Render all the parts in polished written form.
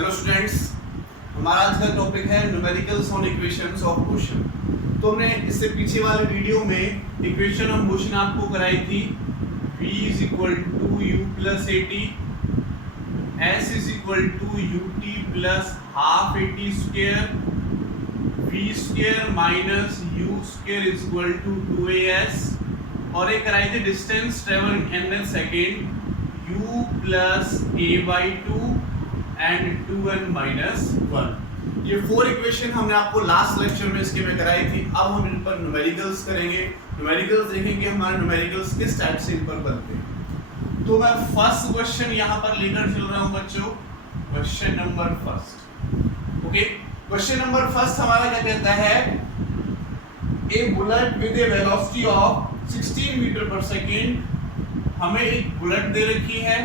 Hello students, हमारा आज का टॉपिक है numericals on equations of motion. तो हमने इससे पीछे वाले वीडियो में इक्वेशन ऑफ मोशन आपको कराई थी v is equal to u plus at, s is equal to ut plus half at square, v square minus u square is equal to 2as, और एक कराई थी distance travel in second u plus a by 2 and 2n minus 1। ये 4 equation हमने आपको last lecture में इसके में कराई थी। अब हम इन पर न्यूमेरिकल्स करेंगे। न्यूमेरिकल्स देखेंगे हमारे न्यूमेरिकल्स किस टाइप से इन पर बनते हैं। तो मैं फर्स्ट क्वेश्चन यहाँ पर लेकर चल रहा हूँ बच्चों, question number first. Okay, question number first हमारा क्या कहता है, a bullet with a velocity of 16 metre per second. हमें एक बुलेट दे रखी है,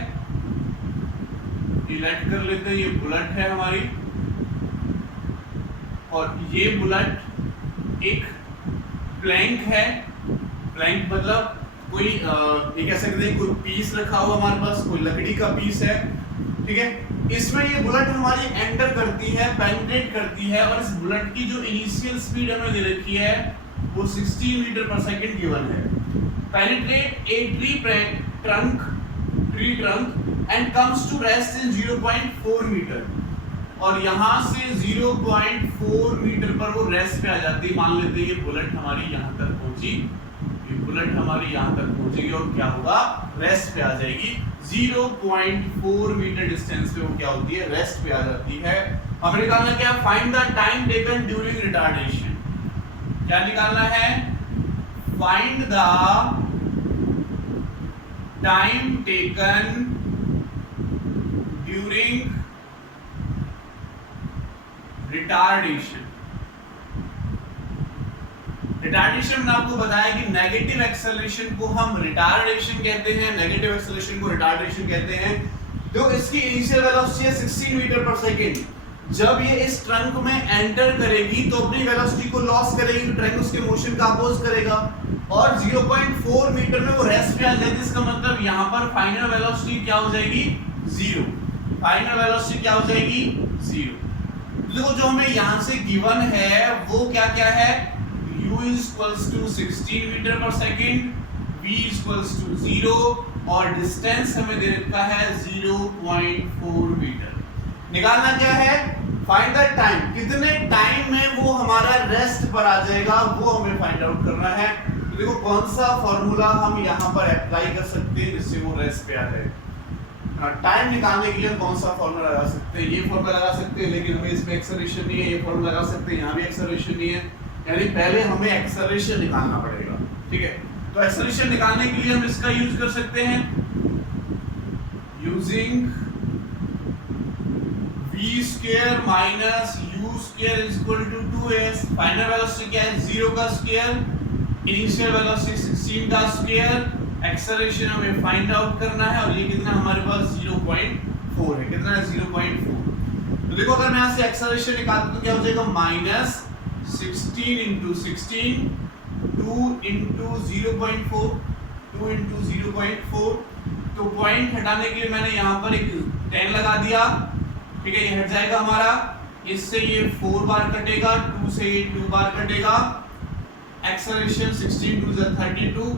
डिलीट कर लेते हैं, ये बुलेट है हमारी, और ये बुलेट एक प्लैंक है। प्लैंक मतलब कोई ये कह सकते हैं कोई पीस रखा हुआ हमारे पास, कोई लकड़ी का पीस है, ठीक है। इसमें ये बुलेट हमारी एंटर करती है, पेनिट्रेट करती है, और इस बुलेट की जो इनिशियल स्पीड हमें दे रखी है वो 16 मीटर पर सेकंड गिवन है। Penetrate a tree trunk and comes to rest in 0.4 metre, और यहाँ से 0.4 मीटर पर वो रेस्ट पे आ जाती है। मान लेते हैं ये बुलेट हमारी यहाँ तक पहुंची, ये बुलेट हमारी यहाँ तक पहुंचेगी और क्या होगा, रेस्ट पे आ जाएगी। 0.4 मीटर डिस्टेंस पे वो क्या होती है, रेस्ट पे आ जाती है। हमें निकालना क्या, find the time taken during retardation. क्या निकालना है, find the time taken during retardation. Retardation मैंने आपको बताया कि नेगेटिव एक्सेलरेशन को हम रिटार्डेशन कहते हैं, नेगेटिव एक्सेलरेशन को रिटार्डेशन कहते हैं। तो इसकी इनिशियल वेलोसिटी है 16 मीटर पर सेकेंड। जब ये इस ट्रंक में एंटर करेगी तो अपनी वेलोसिटी को लॉस करेगी, ट्रंक उसके मोशन का अपोज करेगा, और 0.4 मीटर में वो रेस्ट पे आ जाएगी। इसका मतलब यहाँ पर फाइनल वेलोसिटी क्या हो जाएगी, 0। फाइनल वेलोसिटी क्या हो जाएगी, 0। देखो जो हमें यहाँ से गिवन है वो क्या क्या है, u is equals to 16 metre per second, v is equals to 0, और डिस्टेंस हमें दे रखा है 0.4 मीटर। निकालना क्या है, फाइंड द टाइम, कितने टाइम में वो हमारा रेस्ट पर आ जाएगा वो हमें फाइंड आउट करना है। तो देखो कौन सा फॉर्मूला हम यहाँ पर अप्लाई कर सकते हैं जिससे वो रेस्ट पे आ जाए। टाइम निकालने के लिए कौन सा फॉर्मूला लगा सकते हैं, ये फॉर्मूला लगा सकते हैं, लेकिन हमें इसमें एक्सेलरेशन नहीं है। ये फॉर्मूला लगा सकते हैं, यहाँ भी एक्सेलरेशन नहीं है, यानी पहले हमें एक्सेलरेशन निकालना पड़ेगा, ठीक है। तो एक्सेलरेशन निकालने के लिए हम इसका यूज कर सकते हैं, using v square minus u square is equal to 2s। Final velocity क्या है, 0 का स्क्वायर, इनिशियल वेलोसिटी 16 का स्क्वायर, एक्सेलरेशन हमें फाइंड आउट करना है, और ये कितना हमारे पास 0.4 है। कितना है, 0.4। तो देखो अगर मैं यहाँ से एक्सेलरेशन निकालता तो क्या हो जाएगा, माइनस 16 इंटू 16, 2 इंटू 0.4, 2 इंटू 0.4। तो पॉइंट हटाने के लिए मैंने यहाँ पर एक 10 लगा दिया, ठीक है, ये हट जाएगा हमारा। इससे ये 4 बार कटेगा, 2 से ये 2 बार कटेगा। Acceleration 16 to 32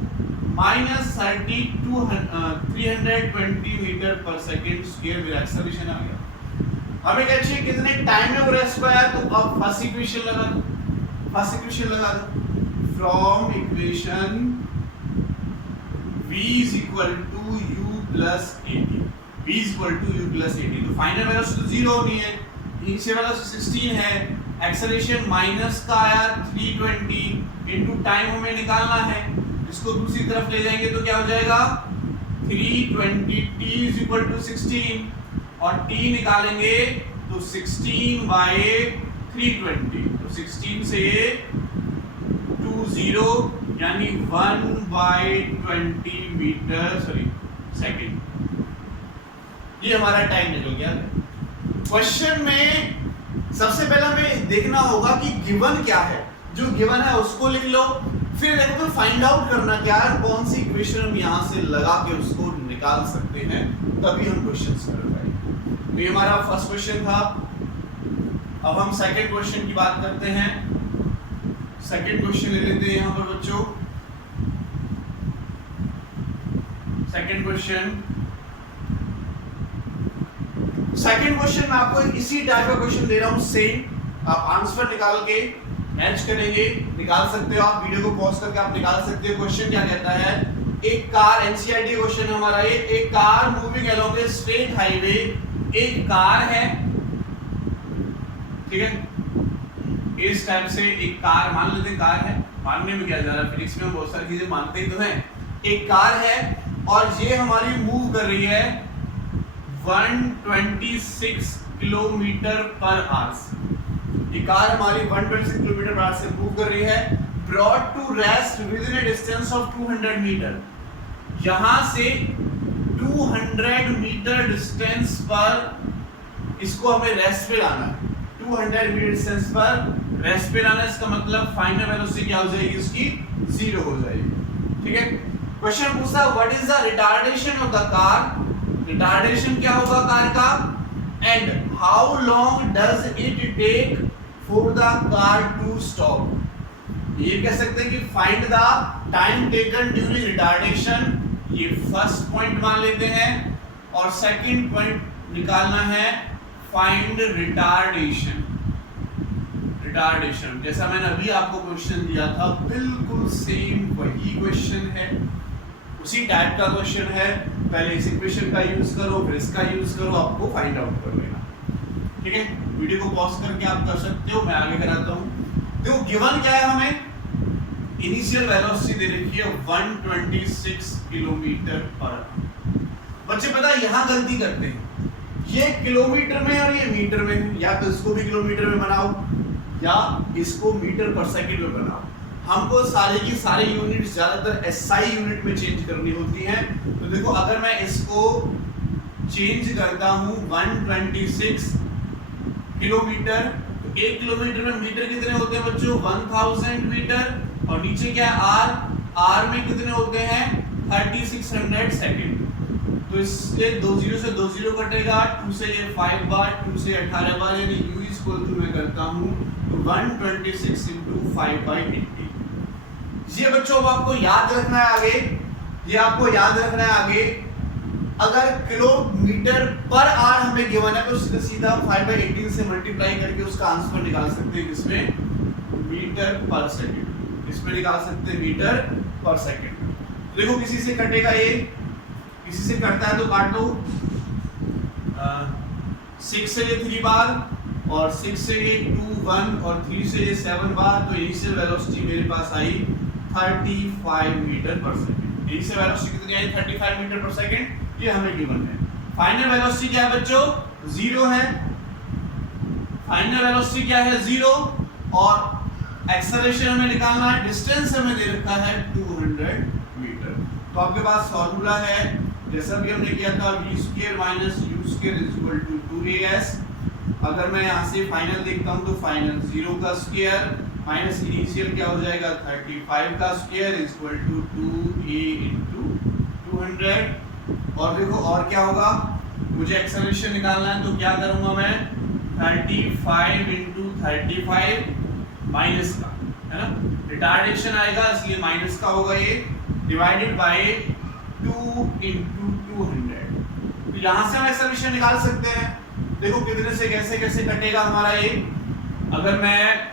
minus 320 metre per second square में एक्सेलरेशन आ गया। हमें क्या चाहिए, कितने टाइम में वो रेस्ट पे आया। तो अब फर्स्ट इक्वेशन लगा दो, from equation v is equal to u plus at, v is equal to u plus at। तो फाइनल वेलोसिटी 0 होनी है, इनिशियल वेलोसिटी 16 है, एक्सेलरेशन माइनस का आया 320 इनटू टाइम हमें निकालना है। इसको दूसरी तरफ ले जाएंगे तो क्या हो जाएगा, 320 t is equal to 16, और t निकालेंगे तो 16 by 320, तो 16 से 20 यानी 1 by 20 मीटर सेकेंड। ये हमारा टाइम निकल गया। क्वेश्चन में सबसे पहले हमें देखना होगा कि गिवन क्या है। जो गिवन है उसको लिख लो, फिर देखो फाइंड आउट करना क्या है, कौन सी इक्वेशन हम यहाँ से लगा के उसको निकाल सकते हैं, तभी हम क्वेश्चन कर पाएंगे। तो ये हमारा फर्स्ट क्वेश्चन था। अब हम सेकंड क्वेश्चन की बात करते हैं। सेकंड क्वेश्चन ले लेते हैं यहाँ पर बच्चों। सेकंड क्वेश्चन मैं आपको इसी टाइप का क्वेश्चन दे रहा हूँ सेम। आप आंसर निकाल के मैच करेंगे, निकाल सकते हो आप, वीडियो को पॉज करके आप निकाल सकते हो। क्वेश्चन क्या कहता है, एक कार, एनसीईआरटी क्वेश्चन हमारा ये, एक car moving along a straight highway, एक कार है, ठीक है, इस टाइप से एक कार मान लेते हैं, कार है, मानने में क्या जा रहा है, फिजिक्स में हम बहुत सारी चीजें मानते ही तो हैं। एक कार है और ये हमारी मूव कर रही है 126 किलोमीटर पर आवर। ये कार हमारी 126 किलोमीटर पर आवर से मूव कर रही है। Brought to rest within a distance of 200 metre. यहां से 200 मीटर डिस्टेंस पर इसको हमें रेस्ट पे लाना है। 200 मीटर डिस्टेंस पर रेस्ट पे लाना है, इसका मतलब फाइनल वेलोसिटी क्या हो जाएगी, उसकी 0 हो जाएगी। ठीक है, क्वेश्चन पूछा what is the retardation of the car, retardation क्या होगा कार का, and how long does it take for the car to stop. ये कह सकते हैं कि find the time taken during retardation, ये फर्स्ट पॉइंट मान लेते हैं, और सेकंड पॉइंट निकालना है फाइंड रिटार्डेशन। रिटार्डेशन जैसा मैंने अभी आपको क्वेश्चन दिया था, बिल्कुल सेम वही क्वेश्चन है, उसी टाइप का क्वेश्चन है। पहले इस इक्वेशन का यूज करो, फिर इसका यूज करो, आपको फाइंड आउट कर लेना। ठीक है, वीडियो को पॉज करके आप कर सकते हो, मैं आगे कराता हूं। देखो गिवन क्या है, हमें इनिशियल वेलोसिटी दे रखी है 126 किलोमीटर पर आवर। बच्चे पता है यहां गलती करते हैं, ये किलोमीटर में और ये मीटर में है, या तो इसको भी किलोमीटर में बनाओ या इसको मीटर पर सेकंड में बनाओ। हमको सारे की सारे यूनिट्स ज्यादातर एसआई यूनिट में चेंज करनी होती हैं। तो देखो अगर मैं इसको चेंज करता हूं 126 किलोमीटर, तो 1 किलोमीटर में मीटर कितने होते हैं बच्चों, 1000 मीटर, और नीचे क्या है आर में कितने होते हैं 3600 सेकंड। तो इससे 20 से 20 कटेगा, 2 से ये 5 बार, 2 से 18 बार, यानी u इक्वल टू मैं करता हूं तो 126 × 5/80। ये बच्चों अब आपको याद रखना है आगे, ये आपको याद रखना है आगे, अगर किलोमीटर पर आवर हमें गिवन है तो सीधा 5/18 से मल्टीप्लाई करके उसका आंसर निकाल सकते हैं, किसमें, मीटर पर सेकंड, इसमें निकाल सकते हैं मीटर पर सेकंड। देखो किसी से कटेगा ये, किसी से कटता है तो काट दो, 6 से ये 3 बार, और 6 से ये 2 1, और 3 से ये 7 बार, तो इनिशियल वेलोसिटी मेरे पास आई 35 मीटर पर सेकंड। इनिशियल वेलोसिटी कितनी आई, 35 मीटर पर सेकंड, ये हमें गिवन है। फाइनल वेलोसिटी क्या है बच्चों, 0 है, फाइनल वेलोसिटी क्या है 0, और एक्सेलरेशन हमें निकालना है, डिस्टेंस हमें दे रखा है 200 मीटर। तो आपके पास फॉर्मूला है जैसा भी हमने किया था, v² - u² = 2as। अगर मैं यहाँ से फाइनल देखता हूँ तो फाइनल 0 का स्क्वायर माइनस इनिशियल क्या हो जाएगा 35 का स्क्वायर = 2a × 200। और देखो और क्या होगा, मुझे एक्सेलरेशन निकालना है, तो क्या करूंगा मैं, 35 × 35 माइनस का, है ना, रिटार्डेशन आएगा इसलिए माइनस का होगा ये, डिवाइडेड बाय 2 × 200। तो यहाँ से हम एक्सेलरेशन निकाल सकते हैं। देखो कितने से कैसे कैसे कटेगा हमारा ये, अगर मैं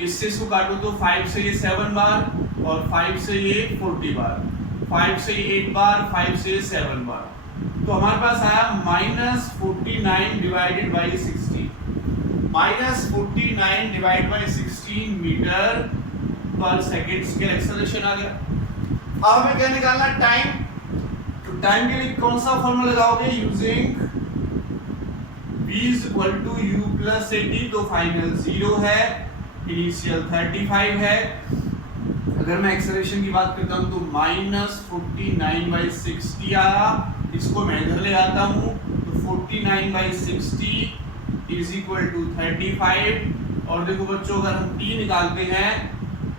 इससे इसको काटूं तो 5 से ये 7 बार, और 5 से ये 40 बार, 5 से ये 8 बार, 5 से ये 7 बार, तो हमारे पास आया -49 divided by 16, -49 divided by 16 metre पर सेकंड स्केल एक्सेलरेशन आ गया। अब हमें क्या निकालना है, टाइम। तो टाइम के लिए कौन सा फॉर्मूला लगाओगे, यूजिंग v = u + at। तो फाइनल 0 है, इनिशियल 35 है। अगर मैं एक्सेलरेशन की बात करता हूं तो -49/60 आया, इसको मैं इधर ले आता हूं तो 49/60 = 35। और देखो बच्चों अगर हम t निकालते हैं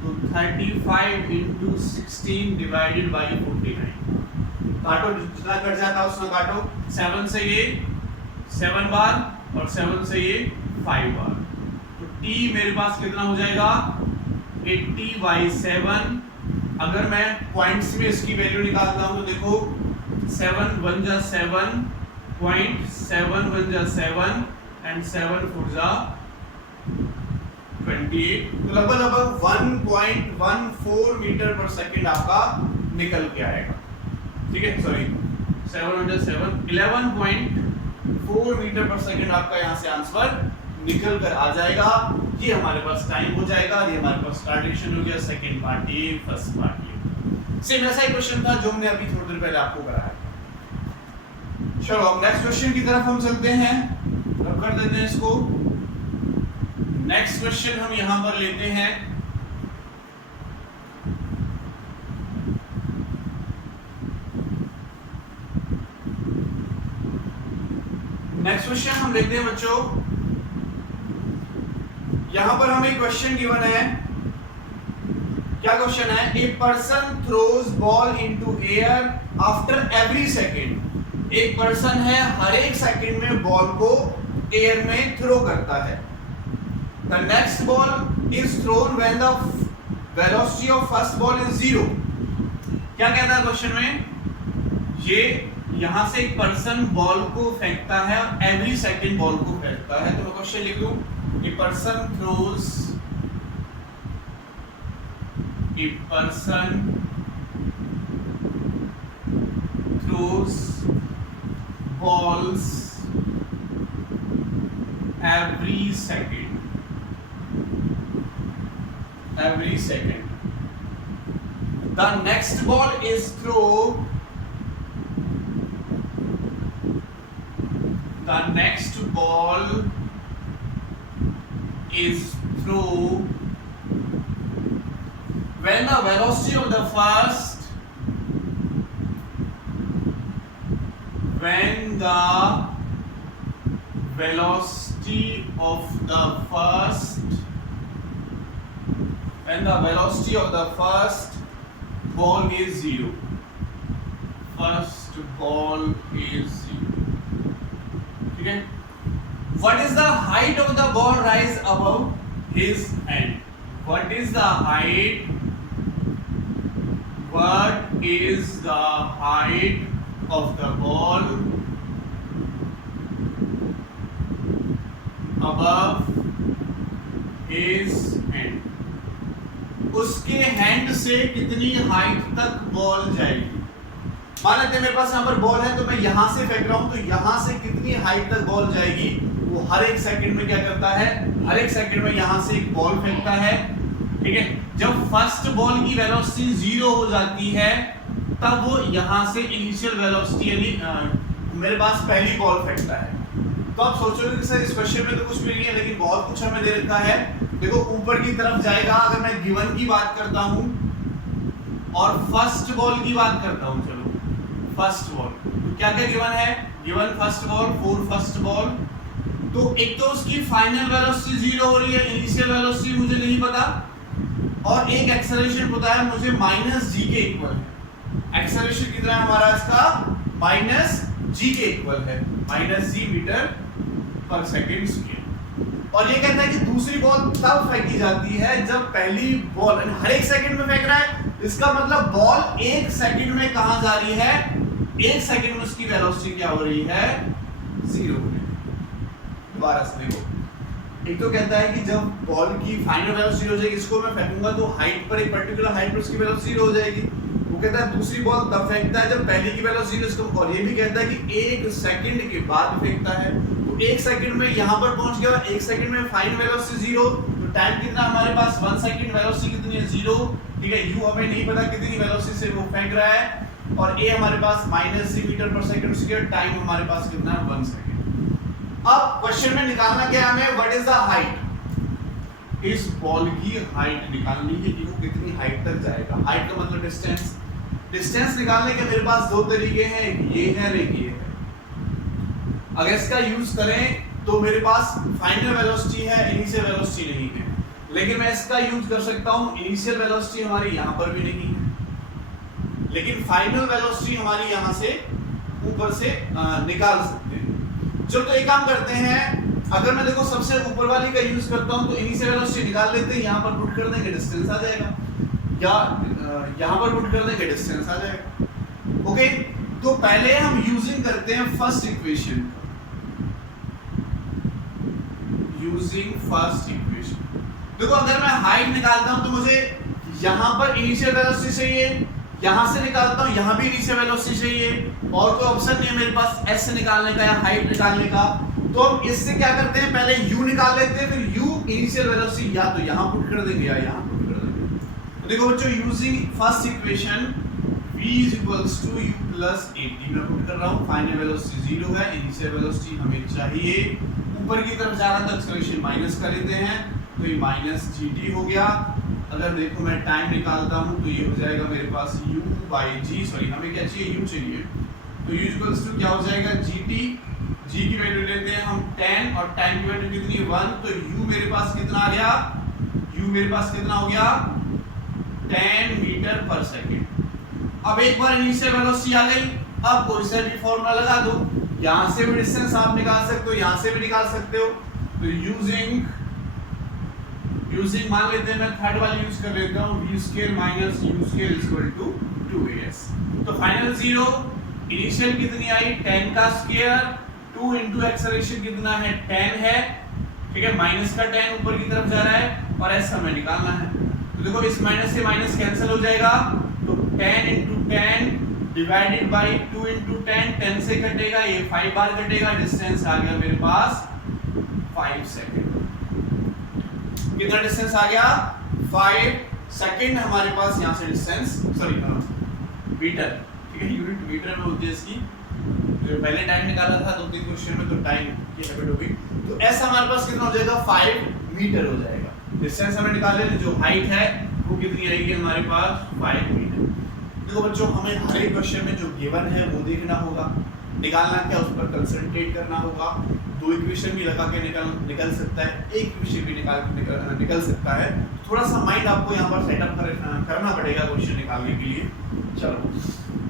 तो 35 × 16 डिवाइडेड बाय 49, काटो जितना कट जाता है उसमें काटो, 7 से ये 7 बार और 7 से ये 5 बार, तो t मेरे पास कितना हो जाएगा 80/7। अगर मैं पॉइंट्स में इसकी वैल्यू निकालता हूं तो देखो 7 1 जा 7 पॉइंट 7 1 जा 7 एंड 7 4 जा 28, तो लगभग 1.14 मीटर पर सेकंड आपका निकल के आएगा। ठीक है, सॉरी 7 1 जा 7 11.4 मीटर पर सेकंड आपका यहाँ से आंसर निकल कर आ जाएगा। ये हमारे पास टाइम हो जाएगा, ये हमारे पास स्टार्टेशन हो गया, सेकंड पार्ट ये, फर्स्ट पार्ट ये। सेम ऐसा ही क्वेश्चन था जो हमने अभी थोड़ी देर पहले आपको कराया। चलो अब नेक्स्ट क्वेश्चन की तरफ हम चलते हैं, रब कर देते हैं इसको। नेक्स्ट क्वेश्चन हम यहां पर लेते हैं बच्चों, यहां पर हमें क्वेश्चन गिवन है। क्या क्वेश्चन है? A person throws ball into air after every second. एक पर्सन है हर एक सेकंड में बॉल को एयर में थ्रो करता है। The next ball is thrown when the velocity of first ball is 0। क्या कहता है क्वेश्चन में? ये यहां से एक पर्सन बॉल को फेंकता है और एवरी सेकंड बॉल को फेंकता है। तो मैं क्वेश्चन लिख लूं, a person throws balls every second। The next ball is thrown when the velocity of the first ball is 0। ठीक है। What is the height of the ball rise above his hand? What is the height of the ball above his hand? उसके hand से कितनी height तक ball जाएगी? मान लेते हैं मेरे पास यहाँ पर बॉल है, तो मैं यहां से फेंक रहा हूं, तो यहां से कितनी हाइट तक बॉल जाएगी? वो हर एक सेकंड में क्या करता है? हर एक सेकंड में यहां से एक बॉल फेंकता है। ठीक है, जब फर्स्ट बॉल की वेलोसिटी 0 हो जाती है तब वो यहां से इनिशियल वेलोसिटी यानी मेरे पास पहली बॉल फेंकता है। तो आप सोचोगे कि सर इस क्वेश्चन में तो कुछ भी नहीं है, लेकिन बहुत कुछ हमें दे रखा है। देखो ऊपर की तरफ जाएगा, अगर मैं गिवन की बात करता हूं और फर्स्ट बॉल की बात करता हूं, चलो फर्स्ट बॉल, तो क्या क्या गिवन है? Given first ball 4 first ball. तो एक तो उसकी फाइनल वेलोसिटी 0 हो रही है, इनिशियल वेलोसिटी मुझे नहीं पता, और एक एक्सेलरेशन पता है मुझे -g के इक्वल है। एक्सेलरेशन कितना है हमारा इसका? -g के इक्वल है, -g मीटर पर सेकंड स्क्वायर। और ये कहता है कि दूसरी बॉल तब फेंकी जाती है जब पहली बॉल हर एक सेकंड में फेंक रहा है। इसका मतलब बॉल एक सेकंड में कहां जा रही है? एक सेकंड में उसकी वेलोसिटी क्या हो रही है? 0 हो रही है। दोबारा से देखो, एक तो कहता है कि जब बॉल की फाइनल वेलोसिटी हो जाएगी, इसको मैं फेंकूंगा तो हाइट पर, एक पर्टिकुलर हाइट पर उसकी वेलोसिटी हो जाएगी। वो कहता है दूसरी बॉल तब फेंकता है जब पहली की वेलोसिटी उसको, और ये भी कहता है कि एक सेकंड के बाद फेंकता है। तो एक सेकंड में यहां पर पहुंच गया, एक सेकंड में फाइनल वेलोसिटी 0, तो टाइम कितना हमारे पास? 1 सेकंड, वेलोसिटी कितनी है? 0। ठीक है, u हमें नहीं पता कितनी वेलोसिटी से वो फेंक रहा है, और a हमारे पास -g मीटर पर सेकंड स्क्वायर, टाइम हमारे पास कितना है? 1 सेकंड। अब क्वेश्चन में निकालना क्या है हमें? What is the height? इस बॉल की हाइट निकालनी है कि वो कितनी हाइट तक जाएगा। हाइट का मतलब डिस्टेंस। डिस्टेंस निकालने के मेरे पास दो तरीके हैं, एक ये है और एक ये है। अगर इसका यूज करें तो मेरे पास फाइनल वेलोसिटी है, इनिशियल वेलोसिटी नहीं है। लेकिन मैं इसका यूज कर सकता हूं, इनिशियल वेलोसिटी हमारी यहां पर भी नहीं है, लेकिन फाइनल वेलोसिटी हमारी यहां से ऊपर से निकाल सकते हैं। चलो तो एक काम करते हैं, अगर मैं देखो सबसे ऊपर वाली का यूज करता हूं तो इनिशियल वेलोसिटी निकाल लेते हैं, यहां पर पुट कर देंगे डिस्टेंस आ जाएगा, या यहां पर पुट कर देंगे डिस्टेंस आ जाएगा। ओके, तो पहले हम यूजिंग करते हैं first equation, using first equation. देखो अगर मैं हाइट निकालता हूं तो मुझे यहां पर इनिशियल वेलोसिटी चाहिए, यहां से निकालता हूं यहां भी इनिशियल वेलोसिटी चाहिए, और कोई ऑप्शन नहीं है मेरे पास एस से निकालने का या हाइट निकालने का। तो हम इससे क्या करते हैं, पहले u निकाल लेते हैं, फिर u इनिशियल वेलोसिटी या तो यहां पुट कर देंगे या यहां पुट कर देंगे। तो देखो बच्चों, using first equation v = u + 80 मैं पुट कर रहा हूं, फाइनल वेलोसिटी 0 है, इनिशियल वेलोसिटी हमें चाहिए, ऊपर की तरफ जा रहा था एक्सेलरेशन माइनस कर लेते हैं, तो ये -gt हो गया। अगर देखो मैं टाइम निकालता हूं तो ये हो जाएगा मेरे पास u/g, सॉरी हमें क्या चाहिए, u चाहिए, तो u = क्या हो जाएगा, gt, g की वैल्यू लेते हैं हम 10 और टाइम की वैल्यू कितनी 1, तो u मेरे पास कितना आ गया, u मेरे पास कितना हो गया 10 मीटर पर सेकंड। अब एक बार इनिशियल वेलोसिटी आ गई, अब कोई सा भी फार्मूला लगा दो, यहां से भी डिस्टेंस आप निकाल सकते हो, यहां से भी निकाल सकते हो। तो यूजिंग मान लेते हैं, मैं थर्ड वाली यूज कर लेता हूं, v² - u² = 2as। तो फाइनल 0, इनिशियल कितनी आई 10 का स्क्वायर, 2 * एक्सेलरेशन कितना है 10 है, ठीक है, माइनस का 10 ऊपर की तरफ जा रहा है और s हमें निकालना है। तो देखो इस माइनस से माइनस कैंसिल हो जाएगा, तो 10 * 10 डिवाइडेड बाय 2 * 10, 10 से कटेगा, ये 5 बार कटेगा, डिस्टेंस आ गया मेरे पास 5 सेकंड। कितना डिस्टेंस आ गया 5 सेकंड हमारे पास यहां से डिस्टेंस, सॉरी मीटर, ठीक है, यूनिट मीटर में होती है इसकी। जो पहले टाइम निकाला था 2-3 क्वेश्चन में, तो टाइम की हैबिट होगी, तो s हमारे पास कितना हो जाएगा 5 मीटर हो जाएगा। डिस्टेंस हमें निकाल लेते, जो हाइट है वो कितनी आएगी हमारे पास 5 मीटर। देखो बच्चों, हमें हर एक क्वेश्चन में जो गिवन है वो देखना होगा, निकालना क्या उस पर कंसंट्रेट करना होगा। 2 इक्वेशन भी लगा के निकल सकता है, एक इक्वेशन भी निकल सकता है, थोड़ा सा माइंड आपको यहाँ पर सेटअप करना पड़ेगा क्वेश्चन निकालने के लिए। चलो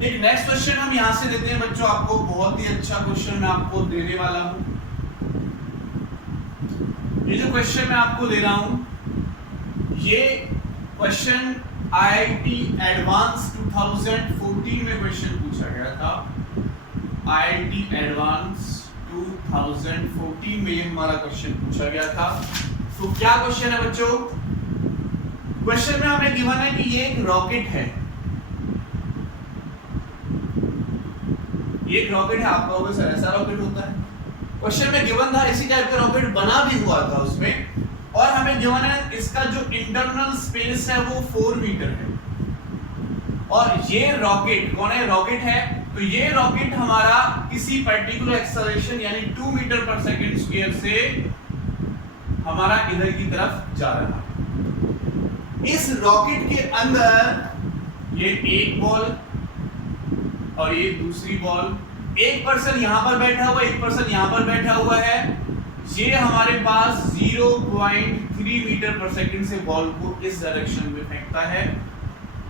एक नेक्स्ट क्वेश्चन हम यहाँ से देते हैं बच्चों, आपको बहुत ही अच्छा क्वेश्चन मैं आपको देने वाला हूँ। ये जो क्वेश्चन मैं आपको दे रहा हूँ, ये क्वेश्चन IIT एडवांस 2014 में क्वेश्चन पूछा गया था। IIT एडवांस 2014 में ये हमारा क्वेश्चन पूछा गया था। तो क्या क्वेश्चन है बच्चों, क्वेश्चन में हमें गिवन है कि ये एक रॉकेट है, ये एक रॉकेट है, आप कहोगे सर ऐसा रॉकेट होता है, क्वेश्चन में गिवन था इसी टाइप का रॉकेट बना भी हुआ था उसमें, और हमें गिवन है इसका जो इंटरनल स्पेस है वो 4 मीटर है, और ये रॉकेट कौन है, रॉकेट है, तो ये रॉकेट हमारा किसी पर्टिकुलर एक्सेलरेशन यानी 2 मीटर पर सेकंड स्क्वायर से हमारा इधर की तरफ जा रहा है। इस रॉकेट के अंदर ये एक बॉल और ये दूसरी बॉल, एक पर्सन यहां पर बैठा हुआ है, एक पर्सन यहां पर बैठा हुआ है, ये हमारे पास 0.3 मीटर पर सेकंड से बॉल को इस डायरेक्शन में फेंकता है,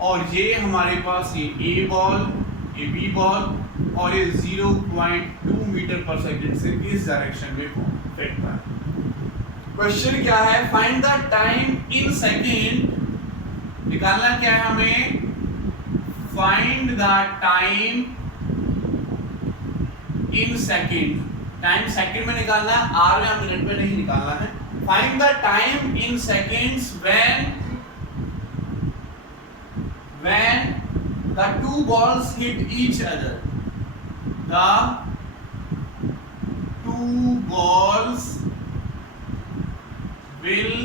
और ये हमारे पास ये ए बॉल, ये बी बॉल, और ये 0.2 मीटर पर सेकंड से इस डायरेक्शन में फेंकता है। क्वेश्चन क्या है, find the time in second, निकालना क्या है हमें, find the time in second, time second में निकालना है, आवर या मिनट में नहीं निकालना है। Find the time in seconds when the 2 balls hit each other, the 2 balls will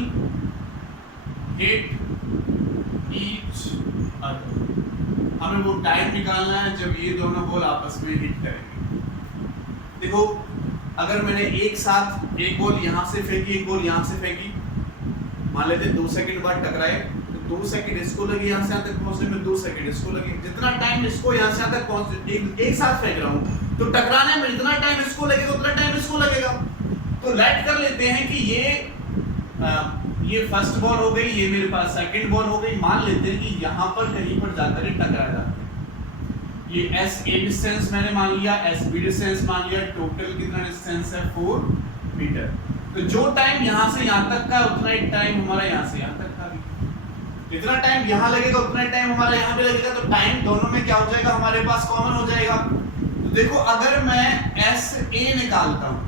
hit each other। हमें वो टाइम निकालना है जब ये दोनों बॉल आपस में हिट करेंगे। देखो अगर मैंने एक साथ एक बॉल यहाँ से फेंकी, एक बॉल यहाँ से फेंकी, मान लेते 2 सेकंड बाद टकराए, तो 2 सेकंड इसको लगे यहाँ से यहाँ तक पहुँचने में, 2 सेकंड इसको लगे, जितना टाइम इसको यहाँ से यहाँ तक पहुँचने, एक साथ फेंक रहा हूँ, तो टकराने में जितना टाइम इसको लगेगा उतना टाइम इसको लगेगा। तो लेट कर लेते हैं कि ये फर्स्ट बॉल हो गई, ये मेरे पास सेकंड बॉल हो गई, मान लेते हैं कि यहाँ पर कहीं पर जाकर ये टकरा जाते हैं। ये एस ए डिस्टेंस मैंने मान लिया, एस बी डिस्टेंस मान लिया, टोटल कितना डिस्टेंस डिस्टेंस है 4 मीटर। तो जो टाइम यहाँ से यहाँ तक का उतना ही टाइम हमारा यहाँ से यहाँ तक का भी, जितना टाइम यहाँ लगेगा उतना टाइम हमारा यहाँ पे लगेगा। तो टाइम दोनों में क्या हो जाएगा, हमारे पास कॉमन हो जाएगा। तो देखो अगर मैं एस ए निकालता हूँ,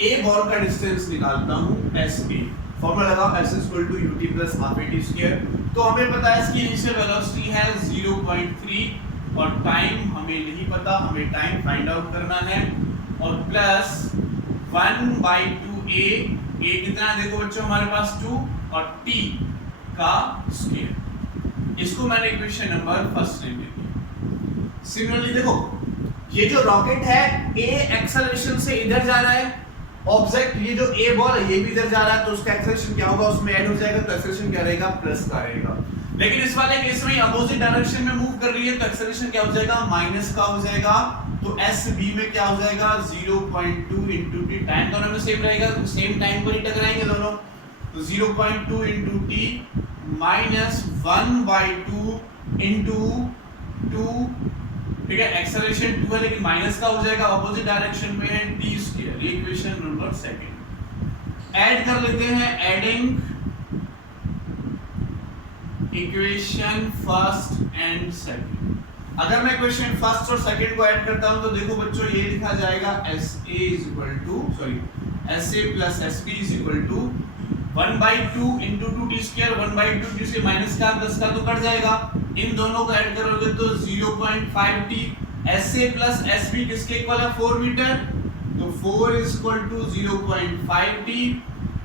ए बॉल का डिस्टेंस निकालता हूँ एस ए, फॉर्मूला लगाओ s equal to u t plus half a t square. तो हमें पता है इसकी इनिशियल वेलोसिटी है 0.3 और टाइम हमें नहीं पता, हमें टाइम फाइंड आउट करना है। और प्लस 1/2 ए कितना है देखो बच्चों हमारे पास 2 और टी का स्क्वायर। इसको मैंने इक्वेशन नंबर फर्स्ट ले ली। सिमिलरली देखो ये जो रॉकेट है ए एक्सेलरेशन से इधर जा रहा है, ऑब्जेक्ट ये जो ए बॉल है ये भी इधर जा रहा है, तो उसका एक्सेलरेशन क्या होगा, उसमें ऐड हो जाएगा, तो एक्सेलरेशन क्या रहेगा, प्लस का रहेगा। लेकिन इस वाले केस में अपोजिट डायरेक्शन में मूव कर रही है, तो एक्सेलरेशन क्या हो जाएगा, माइनस का हो जाएगा। तो एस बी में क्या हो जाएगा 0.2 इंटू टी, टाइम दोनों में सेम रहेगा, तो सेम टाइम पर ही टकराएंगे दोनों। तो 0.2 इंटू टी माइनस 1/2 इंटू 2, ठीक है। एक्सेलरेशन 2 है लेकिन माइनस का हो जाएगा, ऑपोजिट डायरेक्शन में है टी स्क्वायर। ये इक्वेशन नंबर सेकंड। ऐड कर लेते हैं, adding equation first and second. अगर मैं इक्वेशन फर्स्ट और सेकंड को ऐड करता हूं तो देखो बच्चों ये लिखा जाएगा s a plus s b is equal to 1/2 into 2 t square, 1/2 t से माइनस का 10 का तो कट जाएगा, इन दोनों को ऐड करोगे तो 0.5 t. S a plus s b किसके इक्वल है 4 मीटर, तो 4 इज इक्वल टू 0.5 टी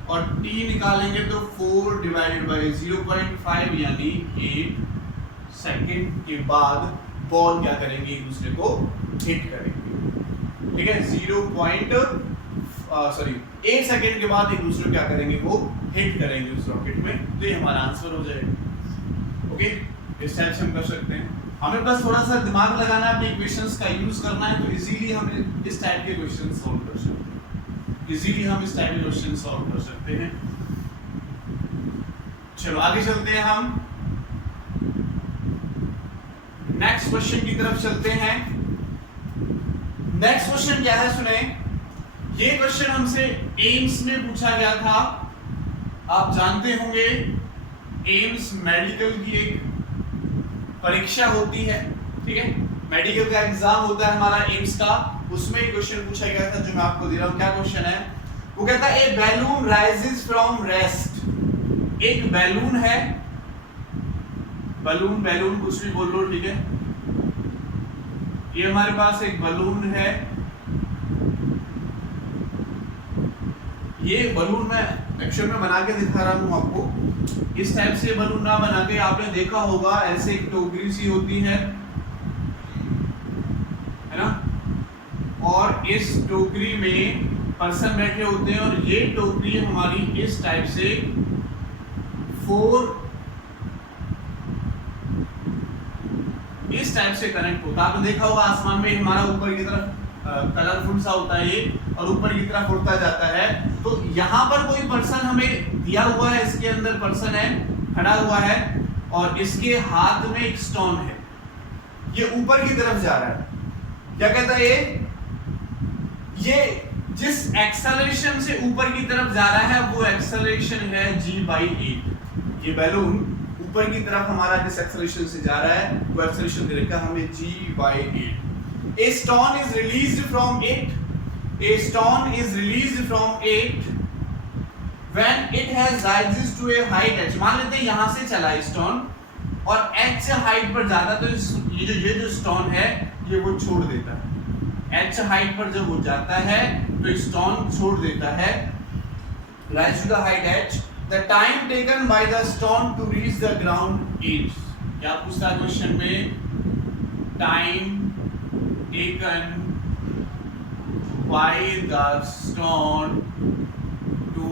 और टी निकालेंगे तो 4 डिवाइडेड बाय 0.5 यानी 8 सेकंड के बाद बॉल क्या करेंगे, एक दूसरे को हिट करेंगे, ठीक है। 8 सेकंड के बाद एक दूसरे को क्या करेंगे, वो हिट करेंगे उस रॉकेट में। तो ये हमारा आंसर हो जाएगा। ओके, इस टाइप से हम कर सकते हैं। हमें बस थोड़ा सा दिमाग लगाना है, अपने इक्वेशंस का यूज करना है, तो इजीली हम इस टाइप के क्वेश्चन सॉल्व कर सकते हैं। इजीली हम इस टाइप के क्वेश्चन सॉल्व कर सकते हैं। चलो आगे चलते हैं, हम नेक्स्ट क्वेश्चन की तरफ चलते हैं। नेक्स्ट क्वेश्चन क्या है सुने। ये क्वेश्चन हमसे एम्स में पूछा गया था। आप जानते होंगे एम्स मेडिकल की एक परीक्षा होती है, ठीक है। मेडिकल का एग्जाम होता है हमारा एम्स का, उसमें एक क्वेश्चन पूछा गया था जो मैं आपको दे रहा हूं। क्या क्वेश्चन है, वो कहता है ए बैलून राइजेस फ्रॉम रेस्ट। एक बैलून है, बैलून कुछ भी बोल लो, ठीक है। ये हमारे पास एक बलून है, ये बलून मैं एक्चुअल में बना के दिखा रहा हूं आपको। इस टाइप से बलून ना बना के, आपने देखा होगा ऐसे एक टोकरी सी होती है ना, और इस टोकरी में पर्सन बैठे होते हैं और ये टोकरी हमारी इस टाइप से 4 इस टाइप से कनेक्ट होता है। आपने देखा होगा आसमान में हमारा ऊपर की तरफ कलरफुल सा होता है ये, और ऊपर की तरफ उड़ता जाता है। तो यहाँ पर कोई पर्सन हमें दिया हुआ है, इसके अंदर पर्सन है, खड़ा हुआ है, और इसके हाथ में एक स्टोन है, ये ऊपर की तरफ जा रहा है। क्या कहता है ये जिस एक्सेलरेशन से ऊपर की तरफ जा रहा है वो एक्सेलरेशन है g/8। ये बैलून ऊपर की तरफ हमारा जिस एक्सेलरेशन से जा रहा है वो एक्सेलरेशन दे रखा है हमें g/8। A stone is released from it. A stone is released from it when it has rises to a height h। मान लेते हैं यहाँ से चला स्टोन और h हाइट पर जाता, तो ये जो स्टोन है ये वो छोड़ देता है। h हाइट पर जब वो जाता है तो स्टोन छोड़ देता है, rise to the height h। The time taken by the stone to reach the ground is। क्या पूछता है क्वेश्चन में, time taken by the stone to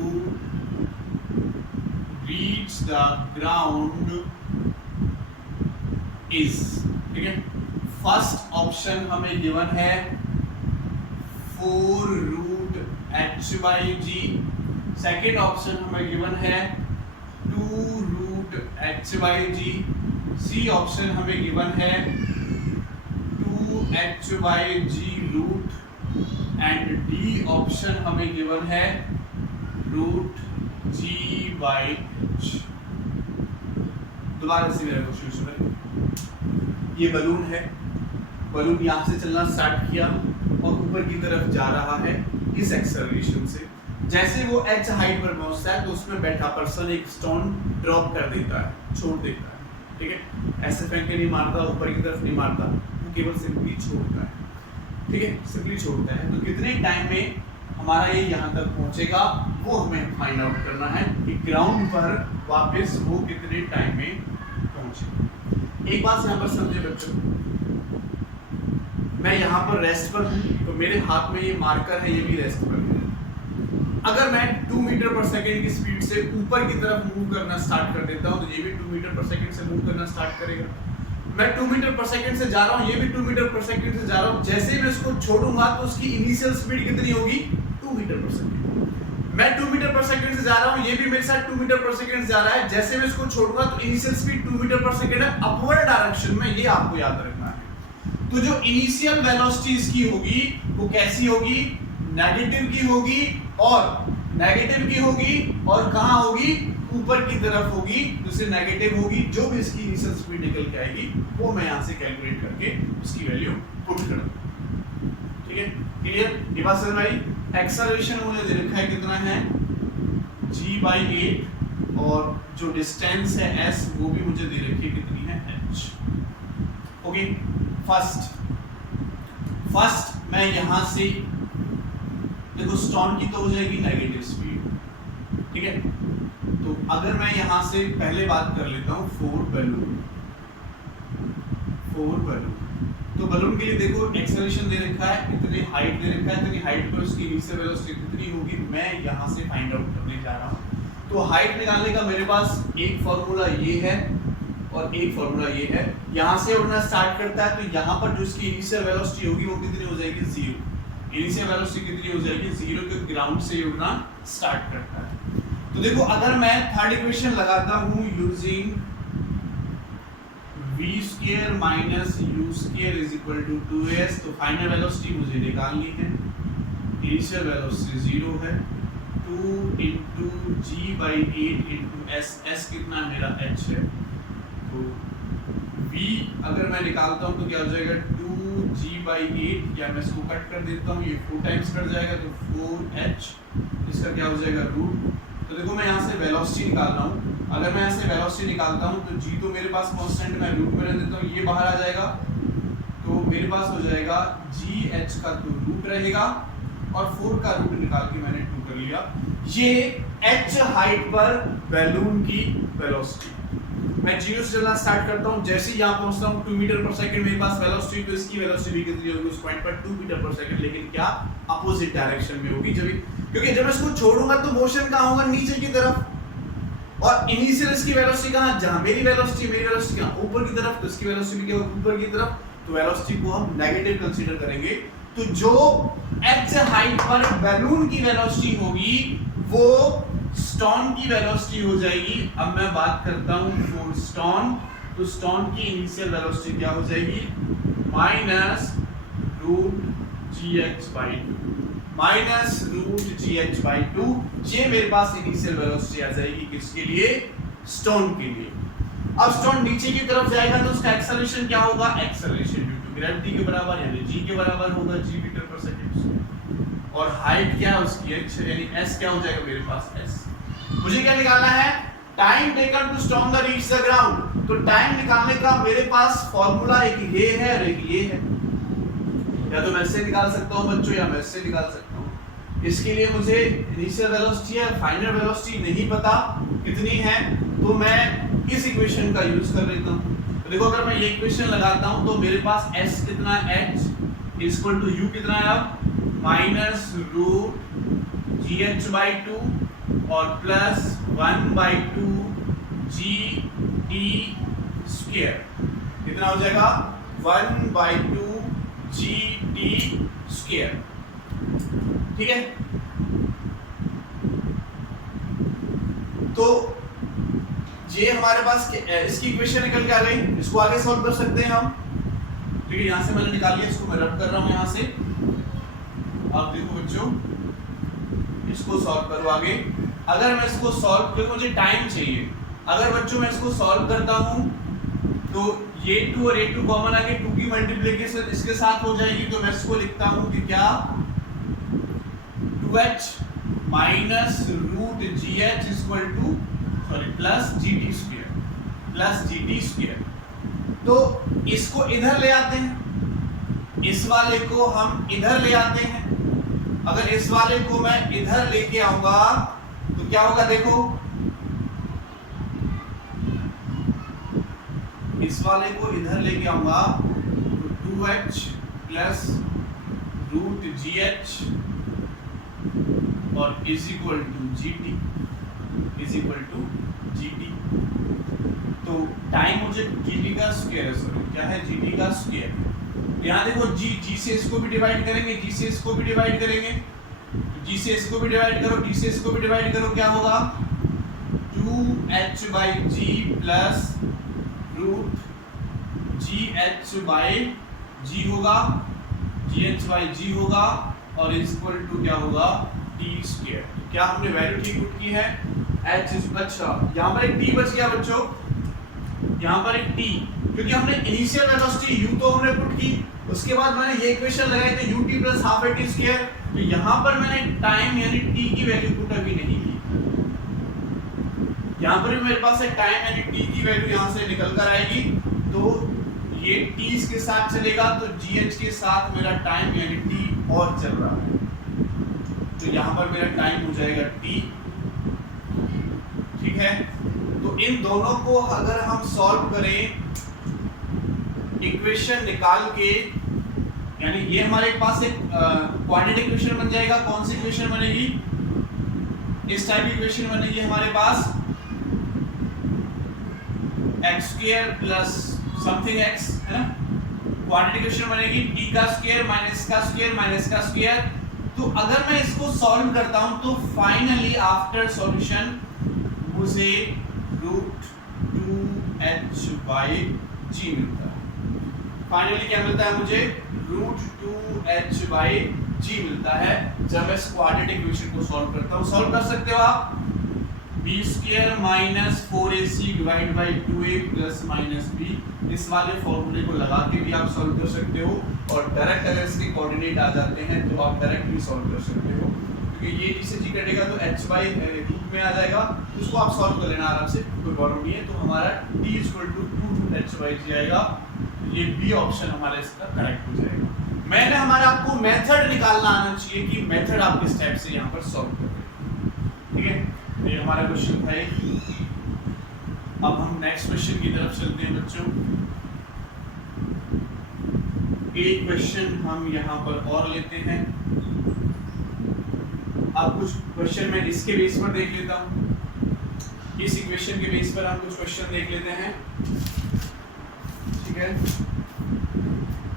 reach the ground is, ठीक है। फर्स्ट ऑप्शन हमें गिवन है 4√h/g। सेकेंड ऑप्शन हमें given है 2√h/g। सी ऑप्शन हमें गिवन है h/g root and D option हमें गिवन है √g/h। दोबारा से मेरा क्वेश्चन सुनिए, ये बलून है, बलून यहाँ से चलना स्टार्ट किया और ऊपर की तरफ जा रहा है इस एक्सेलरेशन से। जैसे वो h हाइट पर पहुंचता है तो उसमें बैठा पर्सन एक स्टोन ड्रॉप कर देता है, छोड़ देता है, ठीक है। ऐसे फेंक के नहीं मारता, ऊपर की तरफ नहीं मारता, वो केवल सिंपली छोड़ता है, ठीक है, सिंपली छोड़ता है। तो कितने टाइम में हमारा ये यहाँ तक पहुंचेगा वो हमें फाइंड आउट करना है कि ग्राउंड पर वापस वो कितने टाइम में पहुंचेगा। एक बात यहाँ पर समझे बच्चों, मैं यहाँ पर रेस्ट पर हूँ तो मेरे हाथ में ये मार्कर है, ये भी रेस्ट पर है। अगर मैं 2 मीटर पर सेकेंड की स्पीड से ऊपर की तरफ मूव करना स्टार्ट कर देता हूँ तो ये भी 2 मीटर पर सेकेंड से मूव करना स्टार्ट करेगा। मैं 2 मीटर पर सेकेंड से जा रहा हूँ, ये भी 2 मीटर पर सेकेंड से जा रहा हूँ। जैसे ही मैं इसको छोड़ूंगा तो उसकी इनिशियल स्पीड कितनी होगी? 2 मीटर पर सेकेंड। मैं 2 मीटर पर सेकेंड से जा रहा हूँ, ये भी मेरे साथ 2 मीटर पर सेकेंड से जा रहा है। जैसे मैं इसको छोड़ूंगा तो initial speed 2 metre per second है, अपवर्ड डायरेक्शन में, ये आपको याद रखना है। तो जो इनिशियल वेलोसिटी इसकी होगी वो कैसी होगी? नेगेटिव की होगी, और नेगेटिव की होगी और कहां होगी? ऊपर की तरफ होगी, दूसरी नेगेटिव होगी। जो भी इसकी इनिशियल स्पीड निकल के आएगी वो मैं यहां से कैलकुलेट करके उसकी वैल्यू पुट करूंगा, ठीक है। क्लियर? ये बात समझ में आई? एक्सेलरेशन मुझे दे रखा है कितना है? g/8 और जो डिस्टेंस है s वो भी मुझे दे रखी है कितनी है? h। ओके, फर्स्ट मैं यहां से देखो स्टोन की तो हो जाएगी नेगेटिव स्पीड, ठीक है। तो अगर मैं यहां से पहले बात कर लेता हूं 4 बलून, तो बलून के लिए देखो एक्सेलरेशन दे रखा है, इतनी हाइट दे रखा है, इतनी हाइट पर उसकी इनिशियल वेलोसिटी कितनी होगी मैं यहां से फाइंड आउट करने जा रहा हूं। तो हाइट निकालने का मेरे पास एक फॉर्मूला ये है और एक फॉर्मूला ये है। यहां से उड़ना स्टार्ट करता है तो यहां पर जो उसकी इनिशियल वेलोसिटी होगी वो कितनी हो जाएगी? 0। इनिशियल वेलोसिटी कितनी हो जाएगी? 0, क्योंकि ग्राउंड से उड़ना स्टार्ट करता है। तो देखो अगर मैं थर्ड इक्वेशन लगाता हूं यूजिंग v² - u² = 2s, तो फाइनल वेलोसिटी मुझे निकालनी है। इनिशियल वेलोसिटी 0 है, 2 × g/8 × s, s कितना मेरा h है। तो v अगर मैं निकालता हूं तो क्या हो जाएगा? 2g/8, या मैं इसको कट कर देता हूं, ये 4 टाइम्स कट जाएगा तो 4h, इसका क्या हो जाएगा? रूट। तो देखो मैं यहाँ से वेलोसिटी निकाल रहा हूँ, अगर मैं यहाँ से वेलोसिटी निकालता हूँ तो g तो मेरे पास कांस्टेंट, मैं रूट में रख देता हूँ, ये बाहर आ जाएगा तो मेरे पास हो जाएगा gh का तो रूट रहेगा और 4 का रूट निकाल के मैंने 2 कर लिया। ये h हाइट पर बैलून की वेलोसिटी। मैं 0 से चलना स्टार्ट करता हूँ, जैसे ही यहाँ पहुँचता हूँ 2 मीटर पर सेकंड मेरे पास वेलोसिटी, तो इसकी वेलोसिटी भी कितनी होगी उस पॉइंट पर? 2 मीटर पर सेकंड, लेकिन क्या अपोजिट डायरेक्शन में होगी। क्योंकि जब इसको छोड़ूंगा तो मोशन कहाँ होगा? नीचे की तरफ, और इनिशियल इसकी वेलोसिटी कहाँ? जहाँ मेरी वेलोसिटी कहाँ? ऊपर की तरफ, तो इसकी वेलोसिटी क्या होगी? ऊपर की तरफ। तो वेलोसिटी को हम नेगेटिव कंसीडर करेंगे। तो जो h हाइट पर बैलून की वेलोसिटी होगी वो स्टोन की वेलोसिटी हो जाएगी। अब मैं बात करता हूँ फॉर स्टोन, तो स्टोन की इनिशियल वेलोसिटी क्या हो जाएगी? -√gh/2, ये मेरे पास इनिशियल वेलोसिटी आ जाएगी किसके लिए? स्टोन के लिए। अब स्टोन नीचे की तरफ जाएगा तो उसका एक्सेलरेशन क्या होगा? एक्सेलरेशन ड्यू टू ग्रेविटी के बराबर यानी g के बराबर होगा, g मीटर पर सेकंड। और हाइट क्या है उसकी? h, यानी s क्या हो जाएगा मेरे पास? s। मुझे क्या निकालना है? Time taken to stone the reach the ground. तो टाइम निकालने का मेरे पास फॉर्मूला एक ये है और एक ये है। या तो मैं इससे निकाल सकता हूँ बच्चों, या मैं इससे निकाल सकता हूँ। इसके लिए मुझे इनिशियल वेलोसिटी है, फाइनल वेलोसिटी नहीं पता कितनी है, तो मैं इस इक्वेशन का यूज कर लेता हूँ। तो देखो अगर मैं ये इक्वेशन लगाता हूँ तो मेरे पास s कितना है? h इक्वल टू u कितना है? अब -√gh/2 और प्लस 1/2 g/d²। कितना हो जाएगा? 1/2 g/d²। ठीक है, तो ये हमारे पास इसकी इक्वेशन निकल के आ गई। इसको आगे सॉल्व कर सकते हैं हम। ठीक है, यहां से मैंने निकाल लिया, इसको मैं रब कर रहा हूं यहां से। अब देखो बच्चों, इसको सॉल्व करो आगे। अगर मैं इसको सॉल्व करूं, मुझे टाइम चाहिए। अगर बच्चों मैं इसको सॉल्व करता हूं तो ये 2 और ये 2 कॉमन आके 2 की मल्टीप्लिकेशन इसके साथ हो जाएगी, तो मैं इसको लिखता हूं कि क्या 2h minus root gh equal to plus gt square. तो इसको इधर ले आते हैं, इस वाले को हम इधर ले आते हैं। अगर इस वाले को मैं इधर लेके आऊंगा तो क्या होगा, देखो इस वाले को इधर लेके आऊंगा तो 2h प्लस रूट gh और इज इक्वल टू gt। तो टाइम मुझे gt का स्क्वायर है, सॉरी क्या है, gt का स्क्वायर। यहाँ देखो g से इसको भी डिवाइड करेंगे, g से इसको भी डिवाइड करेंगे, g से इसको भी डिवाइड करो, d से इसको भी डिवाइड करो, क्या होगा 2h by g plus root gh by g होगा, gh बाई g होगा और इक्वल टू क्या होगा t स्क्वायर। क्या हमने वैल्यू ठीक पुट की है, h इज, अच्छा यहाँ पर एक t बच गया बच्चों, यहाँ पर एक t, क्योंकि हमने इनिशियल वेलोसिटी u तो हमने पुट की, उसके बाद मैंने ये इक्वेशन लगाई थी ut plus half t square. तो यहाँ पर मैंने टाइम यानी t की वैल्यू पुट अभी नहीं की, यहाँ पर भी मेरे पास एक टाइम यानी t की वैल्यू यहाँ से निकल कर आएगी, तो ये t इसके साथ चलेगा, तो gh के साथ मेरा टाइम यानी t और चल रहा है, तो यहाँ पर मेरा टाइम हो जाएगा t, ठीक है। तो इन दोनों को अगर हम सॉल्व करें इक्वेशन निकाल के, यानी ये हमारे पास एक क्वाड्रेटिक इक्वेशन बन जाएगा। कौन सी इक्वेशन बनेगी, इस टाइप की इक्वेशन बनेगी हमारे पास x square plus something x, है ना, क्वाड्रेटिक इक्वेशन बनेगी t का स्क्वायर माइनस का स्क्वायर माइनस का स्क्वायर। तो अगर मैं इसको सॉल्व करता हूं तो फाइनली आफ्टर सॉल्यूशन मुझे रूट 2h बाई g मिलता है। फाइनली क्या मिलता है मुझे, रूट 2h बाई g मिलता है जब मैं इस क्वाड्रेटिक इक्वेशन को सॉल्व करता हूं। सॉल्व कर सकते हो आप, b square minus 4ac divide by 2a plus minus b, इस वाले फॉर्मूले को लगा के भी आप सॉल्व कर सकते हो, और डायरेक्ट अगर इसके कोऑर्डिनेट आ जाते हैं तो आप डायरेक्ट भी सॉल्व कर सकते हो, क्योंकि ये जिसे जी कटेगा तो h बाई रूट में आ जाएगा, उसको आप सॉल्व कर लेना आराम से, कोई प्रॉब्लम नहीं है। तो हमारा t equal to 2h by G आएगा, ये बी ऑप्शन हमारा इसका करेक्ट हो जाएगा। मैंने हमारा आपको मेथड निकालना आना चाहिए कि मेथड आप किस टाइप से यहाँ पर सॉल्व कर रहे हैं, ठीक है। ये हमारा क्वेश्चन था। अब हम नेक्स्ट क्वेश्चन की तरफ चलते हैं बच्चों। एक क्वेश्चन हम यहाँ पर और लेते हैं। अब कुछ क्वेश्चन मैं इसके बेस पर देख लेता हूँ, इस इक्वेशन के बेस पर हम कुछ क्वेश्चन देख लेते हैं, ठीक है।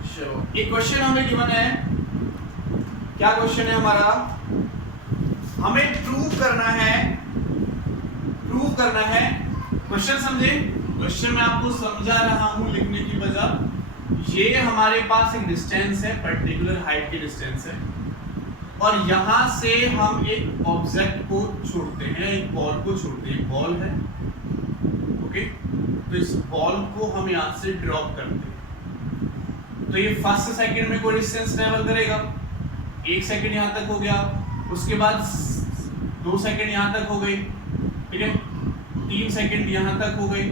चलो, एक क्वेश्चन हमें गिवन है। क्या क्वेश्चन है हमारा, हमें प्रूव करना है। क्वेश्चन समझे, क्वेश्चन मैं आपको समझा रहा हूं लिखने की वजह, ये हमारे पास एक डिस्टेंस है, पर्टिकुलर हाइट की डिस्टेंस है, और यहां से हम एक ऑब्जेक्ट को छोड़ते हैं, एक बॉल को छोड़ते हैं, बॉल है, ओके। तो इस बॉल को हम यहां से ड्रॉप करते हैं, तो ये फर्स्ट सेकंड में कोई डिस्टेंस ट्रेवल करेगा, 1 सेकंड यहां तक हो गया, उसके बाद 2 सेकंड यहां तक हो गई, ठीक है, 3 सेकंड यहां तक हो गई,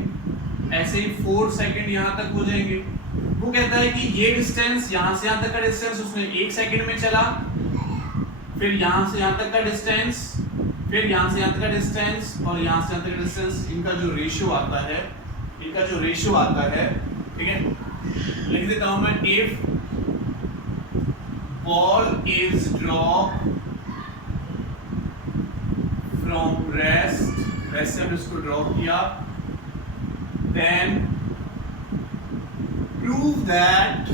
ऐसे ही 4 सेकंड यहां तक हो जाएंगे। वो कहता है कि ये डिस्टेंस, यहां से यहां तक का डिस्टेंस उसने 1 सेकंड में चला, फिर यहां से यहां तक का डिस्टेंस, फिर यहां से यहां तक का डिस्टेंस, और यहां से यहां तक का डिस्टेंस, इनका जो रेशियो आता है, ठीक है। लिख देता हूं मैं, if ball is drop from rest, वैसे हमने इसको ड्रॉ किया, then prove that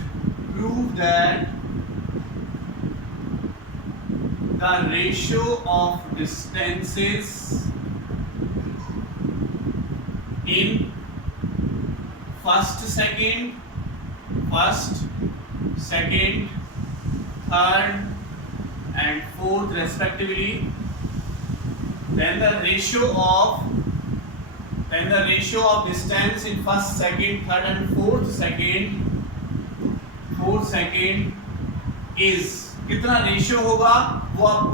the ratio of distances in first, second, third, fourth respectively. Then the ratio of distance in first, second, third and fourth second is कितना ratio होगा वो आप